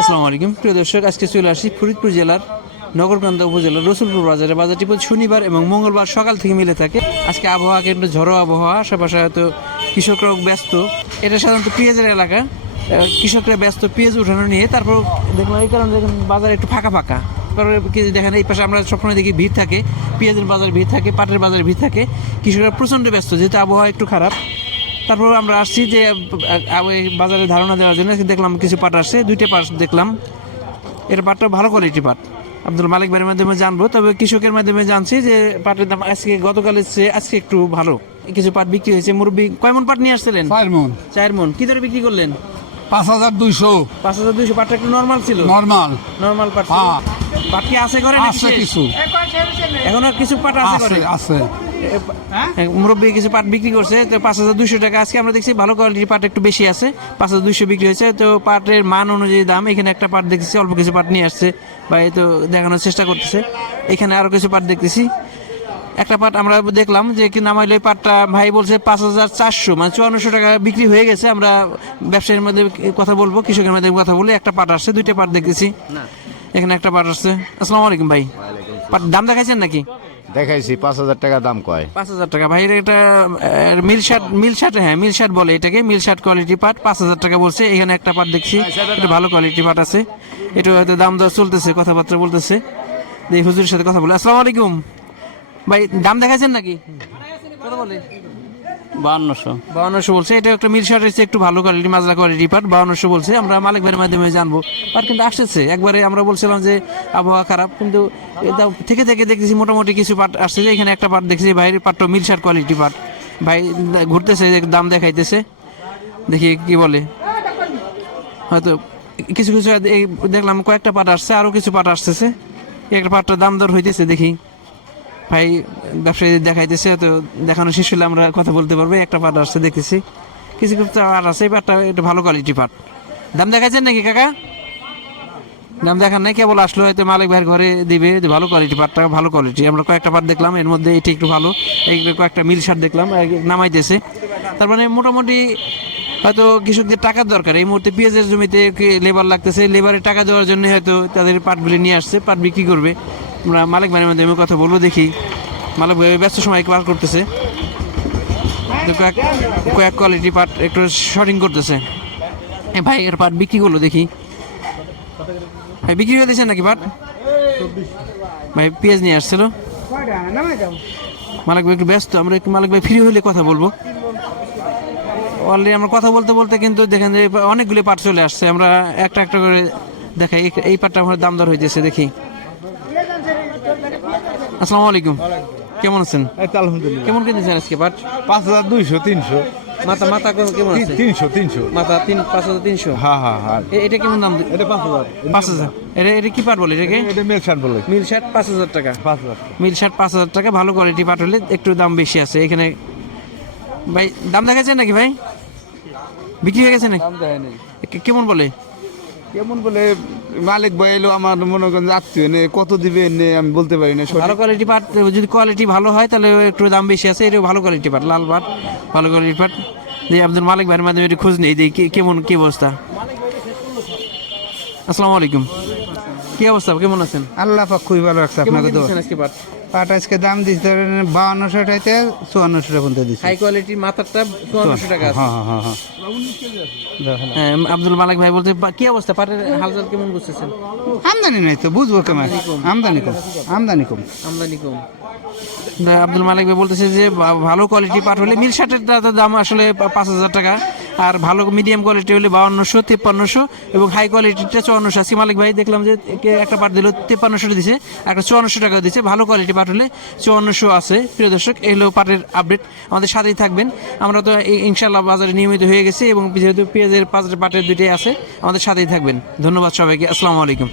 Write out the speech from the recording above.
আসসালামু আলাইকুম প্রিয় দর্শক, আজকে চলে আসি ফরিদপুর জেলার নগরকান্দা উপজেলার রসুলপুর বাজারে। বাজারটি প্রতি শনিবার এবং মঙ্গলবার সকাল থেকে মিলে থাকে। আজকে আবহাওয়া কিন্তু ঝড়ো আবহাওয়া, আশেপাশে হয়তো কৃষকরাও ব্যস্ত। এটা সাধারণত পেঁয়াজের এলাকা, কৃষকরা ব্যস্ত পেঁয়াজ উঠানো নিয়ে। তারপর দেখলাম এই কারণে দেখেন বাজার একটু ফাঁকা ফাঁকা। কারণ দেখেন এই পাশে আমরা সবসময় দেখি ভিড় থাকে, পেঁয়াজের বাজার ভিড় থাকে, পাটের বাজার ভিড় থাকে। কৃষকরা প্রচণ্ড ব্যস্ত, যেহেতু আবহাওয়া একটু খারাপ। তারপর আমরা আসছি যে বাজারে ধারণা দেওয়ার জন্য। দেখলাম কিছু পাট আসছে, দুইটা পাট দেখলাম। এর পাটটা ভালো কোয়ালিটি পাট। আব্দুল মালিক ভাইয়ের মাধ্যমে জানবো, তবে কৃষকের মাধ্যমে জানছি যে পাটের দাম আজকে গতকালের চেয়ে আজকে একটু ভালো। কিছু পাট বিক্রি হয়েছে। মুরব্বী কয় মন পাট নিয়ে আসছিলেন? 4 মন। 4 মন। কি দরে বিক্রি করলেন? 5200। 5200। পাটটা একটু নর্মাল ছিল? নর্মাল পাট। হ্যাঁ, পাট কি আছে ঘরে? আছে কিছু, এখনো কিছু পাট আছে ঘরে? আছে। মুরব্বী কিছু পাট বিক্রি করছে, তো 5200 টাকা। আজকে আমরা দেখছি ভালো কোয়ালিটির পাট একটু বেশি আছে, 5200 বিক্রি হয়েছে। তো পাটের মান অনুযায়ী দাম। এখানে একটা পাট দেখতেছি, অল্প কিছু পাট নিয়ে আসছে বা এই তো দেখানোর চেষ্টা করতেছে। এখানে আরো কিছু পাট দেখতেছি। একটা পাট আমরা দেখলাম যে কি নামাইলে পাটটা ভাই বলছে 5400, মানে 5400 টাকা বিক্রি হয়ে গেছে। আমরা ব্যবসায়ীর মধ্যে কথা বলবো, কৃষকের মধ্যে কথা বলে একটা পাট আসছে, দুইটা পাট দেখতেছি। এখানে একটা পাট আসছে। আসসালামু আলাইকুম ভাই, পাট দাম দেখাইছেন নাকি? দেখাইছি 5000 টাকা দাম কয়। 5000 টাকা ভাই। এটা মিলশাট, হ্যাঁ মিলশাট বলে এটাকে। মিলশাট কোয়ালিটি পাট 5000 টাকা বলছে। এখানে একটা পাট দেখছি, এটা ভালো কোয়ালিটি পাট আছে। এটা হয়তো দাম দর চলতেছে, কথাবার্তা বলতেছে। এই হুজুরের সাথে কথা বলে। আসসালামু আলাইকুম ভাই, দাম দেখাইছেন নাকি? কত বলে? 5200 বলছে। এটা একটা মিলশাট হচ্ছে, একটু ভালো কোয়ালিটি মাজলা কোয়ালিটি পাট। 5200 বলছে। আমরা মালিক ভাইয়ের মাধ্যমে জানবো। পাট কিন্তু আসতেছে একবারে। আমরা বলছিলাম যে আবহাওয়া খারাপ, কিন্তু এটা থেকে থেকে দেখতেছি মোটামুটি কিছু পাট আসছে। যে এখানে একটা পাট দেখছি ভাই, পাটটা মিলশাট কোয়ালিটি পাট। ভাই ঘুরতেছে, দাম দেখাইতেছে, দেখি কি বলে। হয়তো কিছু কিছু এই দেখলাম কয়েকটা পাট আসছে, আরো কিছু পাট আসতেছে। একটা পাটটার দাম দর হইতেছে, দেখি ভাই ব্যবসায়ী দেখাইতেছে। তো দেখানো শেষ হলে আমরা কথা বলতে পারবো। একটা পাট আসছে দেখতেছি, কিছু কিছু পাট আছে। এই পাটটা এটা ভালো কোয়ালিটি পাট। দাম দেখাইছেন নাকি কাকা? দাম দেখান নাই, কেবল আসলো হয়তো মালিক ভাইয়ের ঘরে দিবে। ভালো কোয়ালিটি পাটটা, ভালো কোয়ালিটি। আমরা কয়েকটা পাট দেখলাম, এর মধ্যে এটি একটু ভালো। এই কয়েকটা মিল শার্ট দেখলাম নামাইতেছে। তার মানে মোটামুটি হয়তো কৃষকদের টাকার দরকার এই মুহূর্তে। পেঁয়াজের জমিতে লেবার লাগতেছে, লেবারের টাকা দেওয়ার জন্য হয়তো তাদের পাটগুলি নিয়ে আসছে, পাট বিক্রি করবে। আমরা মালিক ভাইয়ের মাধ্যমে কথা বলবো, দেখি। মালিক ভাই ব্যস্ত সময় পার করতেছে, কয়েক কোয়ালিটি পাট একটু শর্টিং করতেছে। ভাই এর পাট বিক্রি করলো, দেখি ভাই বিক্রি করে দিয়েছেন নাকি পাট? ভাই পেঁয়াজ নিয়ে আসছিল। মালিক ভাই একটু ব্যস্ত, আমরা একটু মালিক ভাই ফ্রি হলে কথা বলবো। অলরেডি আমরা কথা বলতে বলতে কিন্তু দেখেন যে অনেকগুলি পাট চলে আসছে। আমরা একটা একটা করে দেখাই। এই পাটটা আমার দাম দর হইতেছে, দেখি। আসসালামু আলাইকুম, কেমন আছেন? আলহামদুলিল্লাহ। কেমন কিনতেছেন আজকে পাট? 5200, 300। মাথা মাথা কেমন আছে? 300। মাথা 5300। হ্যাঁ হ্যাঁ হ্যাঁ। এটা কেমন দাম? এটা 5000। 5000। এটা কি পাট বলে এটাকে? এটা মেলশান বলে। মিল শার্ট 5000 টাকা। 5000। মিল শার্ট 5000 টাকা। ভালো কোয়ালিটি পাট হলে একটু দাম বেশি আছে এখানে। ভাই দাম দেখাচ্ছেন নাকি ভাই? বিক্রি হয়ে গেছে নাকি? দাম দেয় নাই। কেমন বলে? কেমন বলে মালিক ভাই এলো, আমার মনে করেন আত্মীয় নে, কত দিবে নে আমি বলতে পারি না। ভালো কোয়ালিটি পাট, যদি কোয়ালিটি ভালো হয় তাহলে একটু দাম বেশি আছে। এটা ভালো কোয়ালিটি পাট, লাল পাট, ভালো কোয়ালিটি পাট। যে আব্দুল মালিক ভাইয়ের মাধ্যমে একটু খোঁজ নেই, দেখি কেমন কি অবস্থা। আসসালামু আলাইকুম, কি অবস্থা, কেমন আছেন? আল্লাহ পাক খুবই ভালো রাখছে কেমন আপনাকে। তো দিচ্ছেন আজকে পাট? পাট আজকে দাম দিচ্ছে 5200 টাইতে 5400 টাকা পর্যন্ত দিচ্ছে। হাই কোয়ালিটির মাথারটা 5400 টাকা আছে। হ্যাঁ হ্যাঁ হ্যাঁ হ্যাঁ। হ্যাঁ, আব্দুল মালিক ভাই বলতে কি অবস্থা পাটের হালচাল কেমন বুঝতেছেন? আমদানি নাই তো, বুঝবো কেমন। আমদানি কম, আমদানি কম। আমদানি কম। আব্দুল মালিক ভাই বলতেছে যে ভালো কোয়ালিটি পাট হলে মিল শার্টের দাম আসলে 5000 টাকা, আর ভালো মিডিয়াম কোয়ালিটি হলে 5200, 5300 এবং হাই কোয়ালিটিটা 5400। আজকে মালিক ভাই দেখলাম যে একটা পাট দিল 5300 দিছে, একটা 5400 টাকা দিচ্ছে। ভালো কোয়ালিটি পাট হলে 5400 আছে। প্রিয় দর্শক, এই হলো পাটের আপডেট। আমাদের সাথেই থাকবেন। আমরা তো ইনশাল্লাহ বাজারে নিয়মিত হয়ে গেছি এবং যেহেতু পেঁয়াজের পাটের দুইটাই আছে, আমাদের সাথেই থাকবেন। ধন্যবাদ সবাইকে। আসসালামু আলাইকুম।